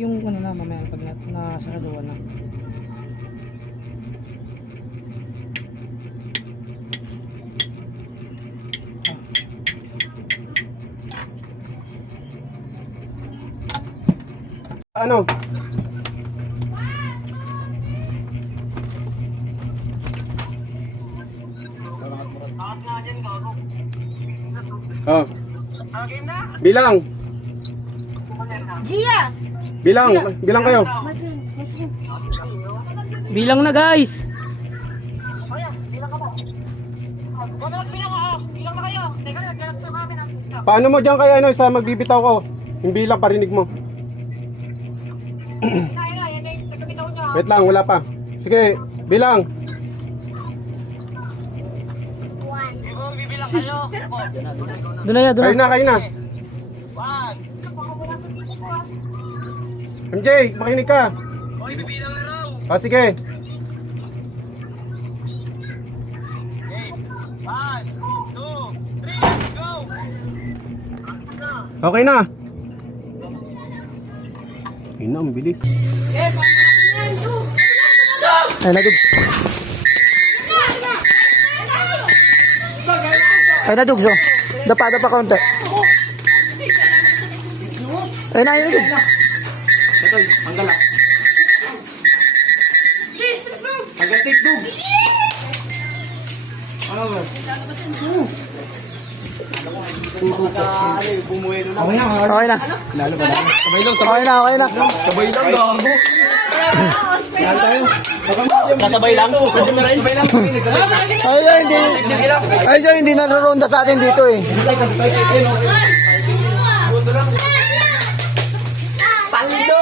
Yung ano na mamaya pag nasaraduan na. Ano? Oh. Bilang. Gia! Bilang kayo. Bilang na guys. Paano mo diyan kaya ano sa magbibitaw ko? Yung bilang parinig mo. Wait lang, wala pa. Sige, bilang. Doon na yan, doon Kayo na. na, kayo na. MJ, makinig ka. Hoy, bibilang na raw. Ah, sige. Okay. 1, 2, 3, go! Okay na. Ayun na, ang bilis. Ay, nadug. Ay, nadugso. Dapa konti. Ay, nadug. Ito, hanggal lang. Hanggal tikdug. Ano ba? Okay na. Okay na. Lalo ba? Sabay lang, Okay na, okay na. Sabay lang, gago. Lalo tayo. Kasabay lang. Sabay lang. Ay, sir, hindi naroronda sa atin dito eh. Pando!